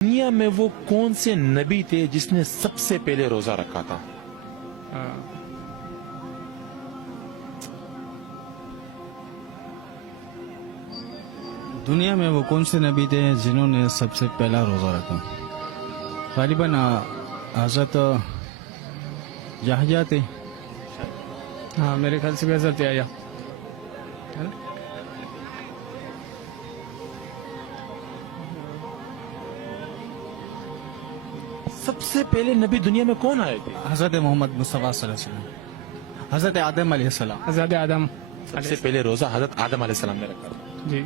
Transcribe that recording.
دنیا میں وہ کون سے نبی تھے جس نے سب سے پہلے روزہ رکھا تھا؟ دنیا میں وہ کون سے نبی تھے جنہوں نے سب سے پہلا روزہ رکھا؟ غالباً حضرت یحییٰ تھے. ہاں میرے خیال سے بھی حضرت یحییٰ. سب سے پہلے نبی دنیا میں کون آئے تھے؟ حضرت محمد مصطفیٰ صلی اللہ علیہ وسلم. حضرت آدم علیہ السلام. حضرت آدم سب سے پہلے روزہ حضرت آدم علیہ السلام نے رکھا تھا. جی.